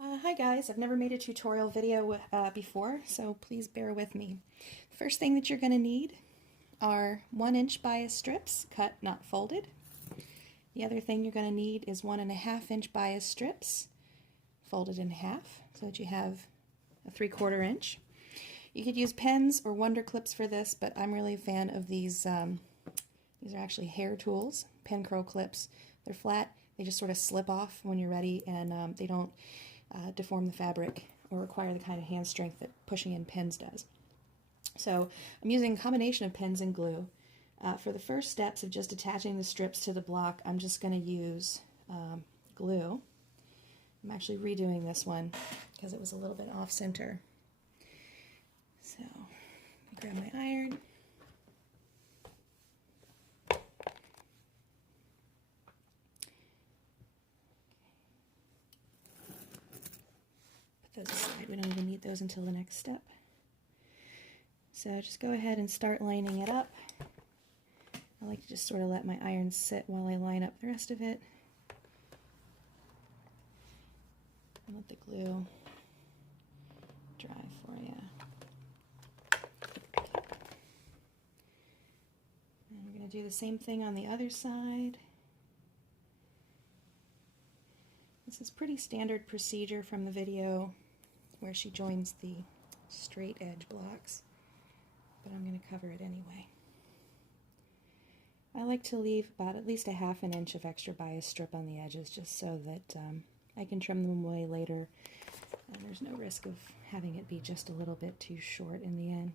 Hi guys, I've never made a tutorial video before, so please bear with me. First thing that you're going to need are 1-inch bias strips, cut not folded. The other thing you're going to need is 1.5-inch bias strips, folded in half, so that you have a 3/4 inch. You could use pens or wonder clips for this, but I'm really a fan of these. These are actually hair tools, pen curl clips. They're flat, they just sort of slip off when you're ready, and they don't deform the fabric or require the kind of hand strength that pushing in pens does. So I'm using a combination of pens and glue. For the first steps of just attaching the strips to the block, I'm just going to use glue. I'm actually redoing this one because it was a little bit off center. So grab my iron. Those aside. We don't even need those until the next step. So just go ahead and start lining it up. I like to just sort of let my iron sit while I line up the rest of it. And let the glue dry for you. And we're going to do the same thing on the other side. This is pretty standard procedure from the video where she joins the straight edge blocks, but I'm going to cover it anyway. I like to leave about at least 1/2 inch of extra bias strip on the edges just so that I can trim them away later, and there's no risk of having it be just a little bit too short in the end.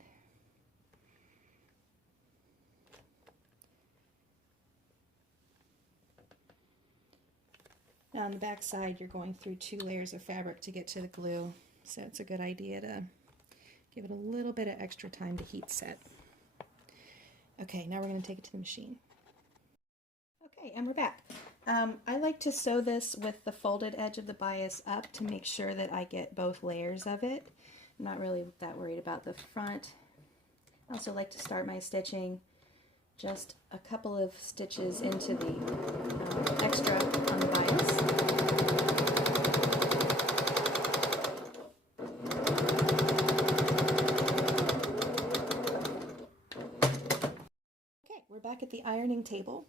Now on the back side, you're going through 2 layers of fabric to get to the glue, so it's a good idea to give it a little bit of extra time to heat set. Okay, now we're going to take it to the machine. Okay, and we're back. I like to sew this with the folded edge of the bias up to make sure that I get both layers of it. I'm not really that worried about the front. I also like to start my stitching just a couple of stitches into the extra on the bias. Okay, we're back at the ironing table.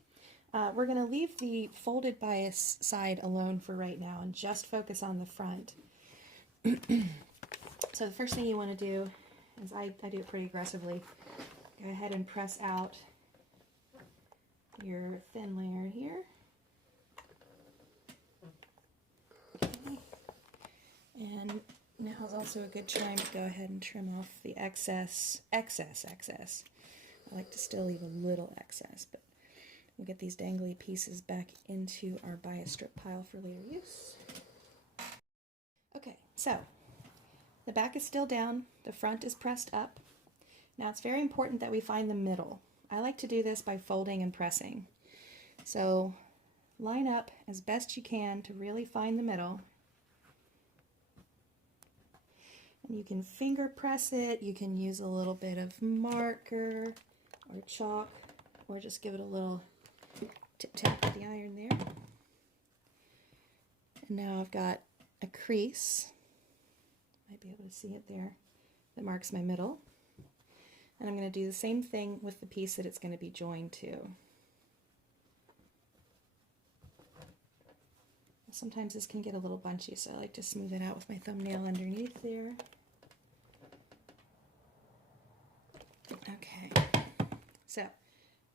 We're going to leave the folded bias side alone for right now and just focus on the front. So the first thing you want to do is, I do it pretty aggressively, go ahead and press out your thin layer here. Okay. And now is also a good time to go ahead and trim off the excess. I like to still leave a little excess, but we'll get these dangly pieces back into our bias strip pile for later use. Okay, so the back is still down, the front is pressed up. Now it's very important that we find the middle. I like to do this by folding and pressing. So line up as best you can to really find the middle. And you can finger press it, you can use a little bit of marker or chalk, or just give it a little tip-tap with the iron there. And now I've got a crease, might be able to see it there, that marks my middle. And I'm going to do the same thing with the piece that it's going to be joined to. Sometimes this can get a little bunchy, so I like to smooth it out with my thumbnail underneath there. Okay, so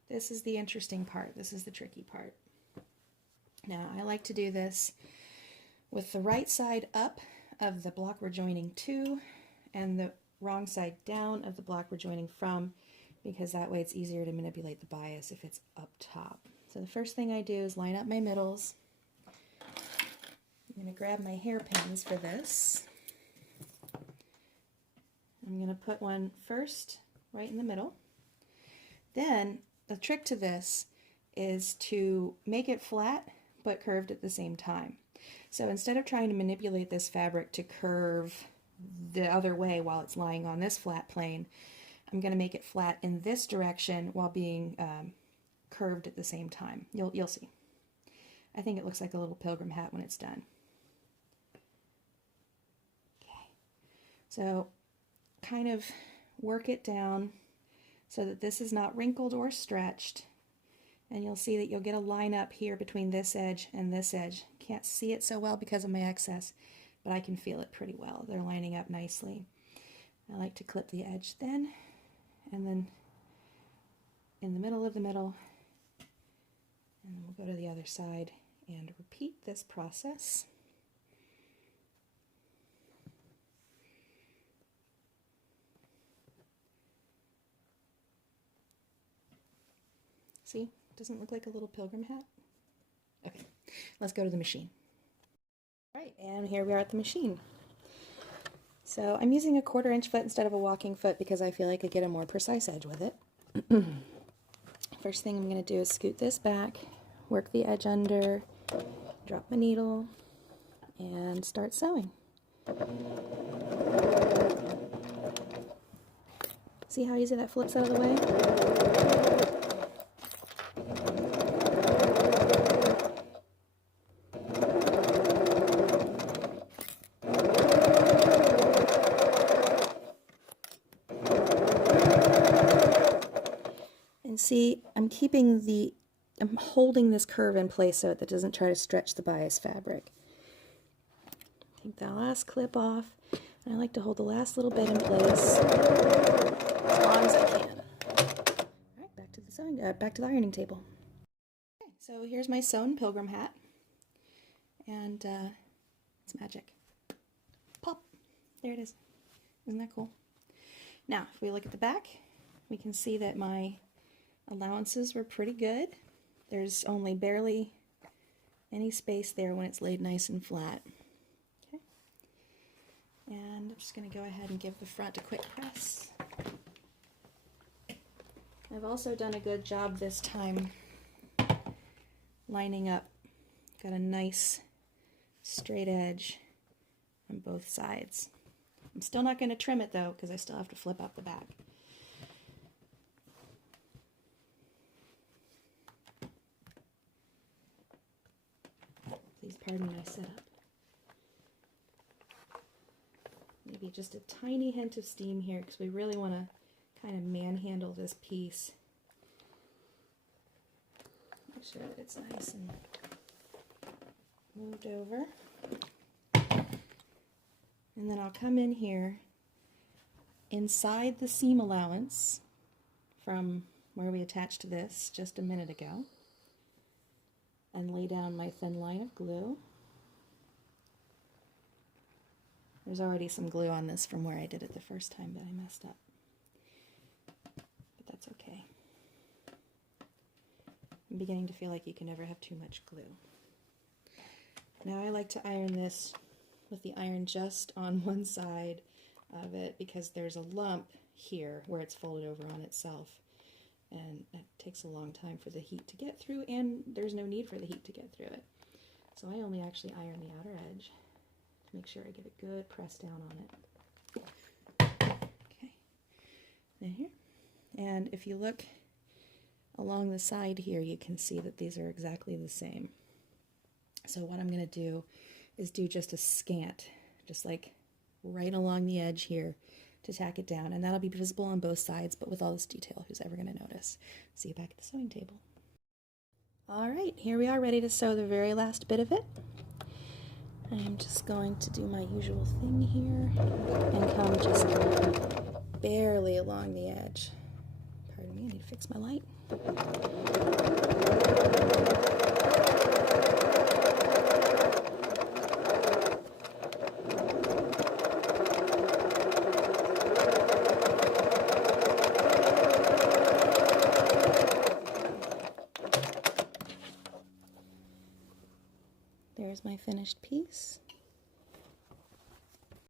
this is the interesting part. This is the tricky part. Now, I like to do this with the right side up of the block we're joining to and the wrong side down of the block we're joining from, because that way it's easier to manipulate the bias if it's up top. So the first thing I do is line up my middles. I'm going to grab my hairpins for this. I'm going to put one first right in the middle. Then the trick to this is to make it flat but curved at the same time. So instead of trying to manipulate this fabric to curve the other way while it's lying on this flat plane, I'm going to make it flat in this direction while being curved at the same time. You'll see. I think it looks like a little pilgrim hat when it's done. So kind of work it down so that this is not wrinkled or stretched. And you'll see that you'll get a line up here between this edge and this edge. Can't see it so well because of my excess, but I can feel it pretty well. They're lining up nicely. I like to clip the edge then, and then in the middle of the middle, and we'll go to the other side and repeat this process. See? Doesn't look like a little pilgrim hat? Okay, let's go to the machine. All right, and here we are at the machine. So I'm using a 1/4 inch foot instead of a walking foot because I feel like I get a more precise edge with it. First thing I'm going to do is scoot this back, work the edge under, drop my needle, and start sewing. See how easy that flips out of the way? And see, I'm holding this curve in place so that it doesn't try to stretch the bias fabric. Take that last clip off, and I like to hold the last little bit in place as long as I can. All right, back to the ironing table. Okay, so here's my sewn pilgrim hat, and it's magic. Pop! There it is. Isn't that cool? Now, if we look at the back, we can see that my allowances were pretty good. There's only barely any space there when it's laid nice and flat. Okay. And I'm just going to go ahead and give the front a quick press. I've also done a good job this time lining up. Got a nice straight edge on both sides. I'm still not going to trim it though because I still have to flip up the back. Please pardon my setup. Maybe just a tiny hint of steam here because we really want to kind of manhandle this piece. Make sure that it's nice and moved over. And then I'll come in here inside the seam allowance from where we attached this just a minute ago, and lay down my thin line of glue. There's already some glue on this from where I did it the first time that I messed up, but that's okay. I'm beginning to feel like you can never have too much glue. Now I like to iron this with the iron just on one side of it because there's a lump here where it's folded over on itself. And it takes a long time for the heat to get through, and there's no need for the heat to get through it. So I only actually iron the outer edge to make sure I get a good press down on it. Okay, and here. And if you look along the side here, you can see that these are exactly the same. So what I'm going to do is do just a scant, just like right along the edge here, to tack it down, and that'll be visible on both sides, but with all this detail, who's ever going to notice? See you back at the sewing table. All right, here we are ready to sew the very last bit of it. I'm just going to do my usual thing here and come just barely along the edge. Pardon me, I need to fix my light. There's my finished piece.